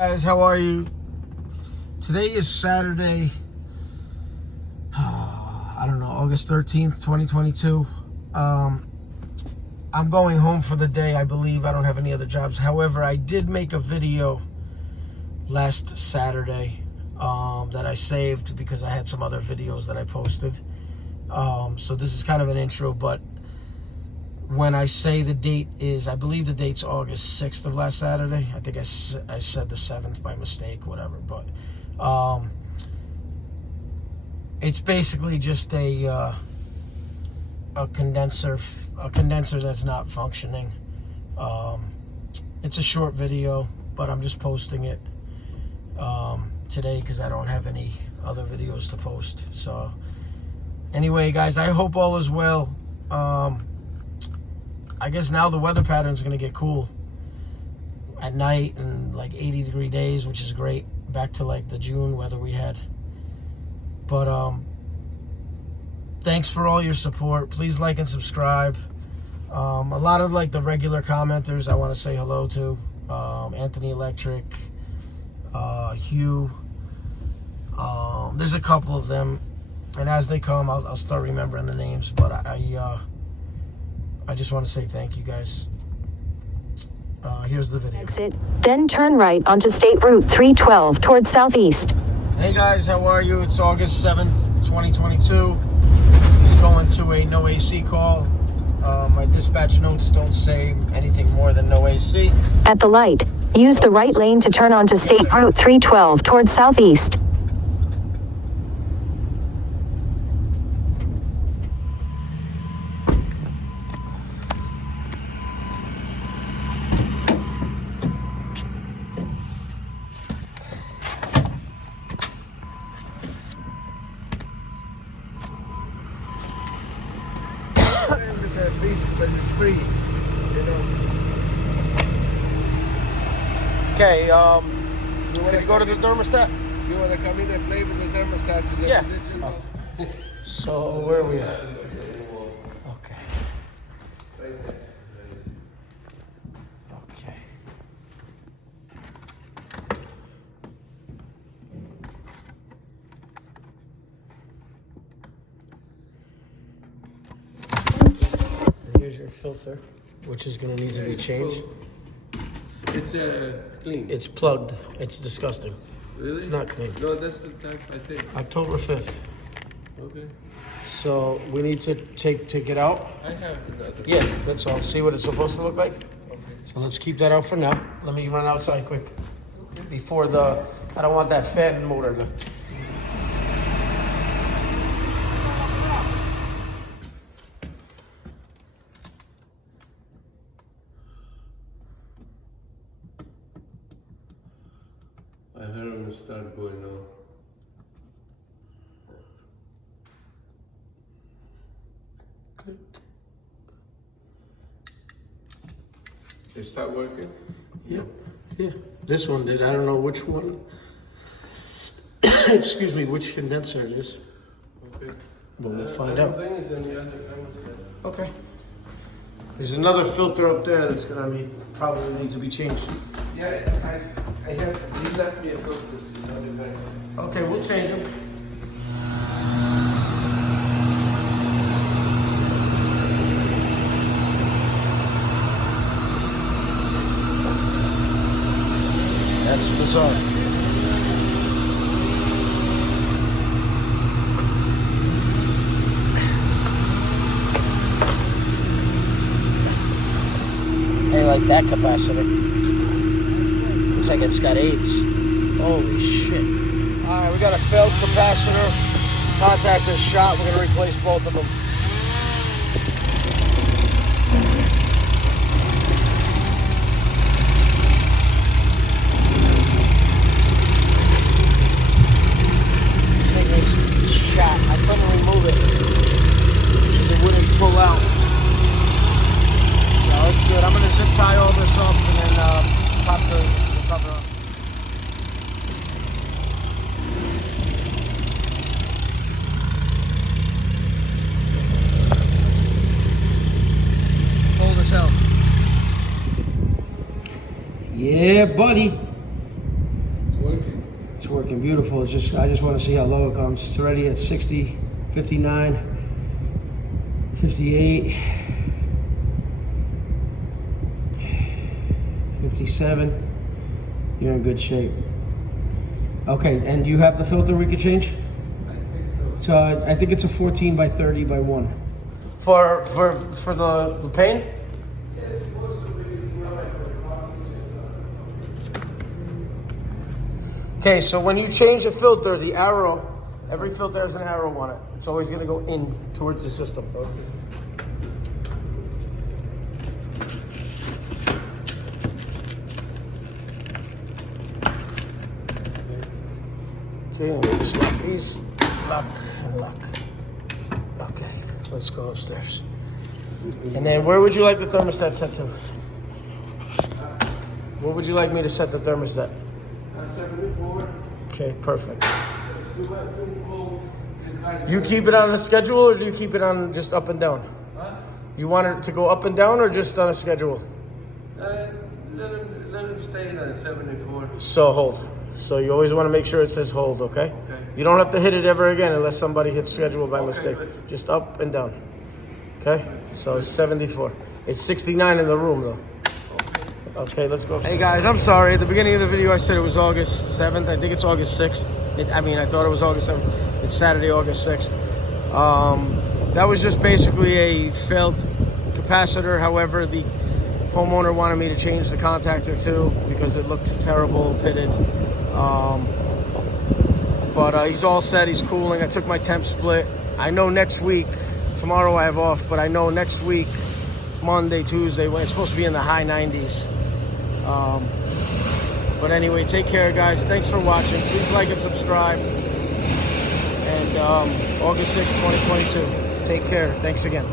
Guys, how are you? Today is Saturday, I don't know, August 13th, 2022. I'm going home for the day, I believe. I don't have any other jobs. However, I did make a video last Saturday that I saved because I had some other videos that I posted. So this is kind of an intro, but when I say the date is, I believe the date's August 6th of last Saturday. I think I said the 7th by mistake, whatever. But it's basically just a condenser that's not functioning. It's a short video, but I'm just posting it today because I don't have any other videos to post. So anyway, guys, I hope all is well. I guess now the weather pattern is going to get cool at night and like 80-degree days, which is great. Back to like the June weather we had. But thanks for all your support. Please like and subscribe. A lot of like the regular commenters I want to say hello to. Anthony Electric, Hugh. There's a couple of them, and as they come, I'll start remembering the names. But I just want to say thank you, guys. Here's the video. Exit, then turn right onto State Route 312 towards southeast. Hey guys, how are you? It's August 7th, 2022. Just going to a no AC call. My dispatch notes don't say anything more than no AC. At the light, use the right lane to turn onto State Route 312 towards southeast. At least it's free, you know. Okay, you want to go to the thermostat? You want to come in and play with the thermostat? Yeah. Oh. So where are we at? Okay. Okay. Here's your filter, which is going to need to be changed. It's clean. It's plugged. It's disgusting. Really? It's not clean. No, that's the type, I think. October 5th. Okay. So we need to take it out. I have another. Yeah, that's all. See what it's supposed to look like? Okay. So let's keep that out for now. Let me run outside quick. Before I don't want that fan motor to... I heard him start going on. Click. It start working? Yep. Yeah. This one did. I don't know which one. Excuse me, which condenser it is. Okay. But we'll find out. Everything is in the other thermostat. Okay. There's another filter up there that's gonna probably need to be changed. Yeah, I have. He left me a filter in the other bag. Okay, we'll change them. That's bizarre. Hey, like that capacitor. Looks like it's got AIDS. Holy shit. Alright, we got a failed capacitor. Contactor shot. We're going to replace both of them. This thing is shot. I couldn't remove it because it wouldn't pull out. So it's good. I'm going to zip tie all this up and then pop the cover up. Cold as hell. Yeah, buddy. working. It's working beautiful. It's just I just want to see how low it comes. It's already at 60, 59, 58, 57. You're in good shape. Okay, and you have the filter we could change? I think so. So I think it's a 14 by 30 by 1. For the paint? Yes, supposed to be right. Okay, so when you change a filter, the arrow, every filter has an arrow on it. It's always going to go in towards the system. Okay. Okay, and we just lock these, lock and lock. Okay, let's go upstairs. And then where would you like the thermostat set to? Where would you like me to set the thermostat? 74. Okay, perfect. It's too cold. This guy's You keep it on the schedule or do you keep it on just up and down? Huh? You want it to go up and down or just on a schedule? Let him stay at 74. So hold. So you always want to make sure it says hold, okay? Okay. You don't have to hit it ever again unless somebody hits schedule by mistake. good. Just up and down. Okay? So it's 74. It's 69 in the room though. Okay, let's go. Hey guys, I'm sorry. At the beginning of the video I said it was August 7th. I think it's August 6th. I thought it was August 7th. It's Saturday, August 6th. That was just basically a failed capacitor. However, the homeowner wanted me to change the contactor too because it looked terrible, pitted. But he's all set, he's cooling. I took my temp split. I know next week, tomorrow I have off, but I know next week, Monday, Tuesday, when it's supposed to be in the high 90s. But anyway, take care guys. Thanks for watching. Please like and subscribe. And August 6th, 2022. Take care. Thanks again.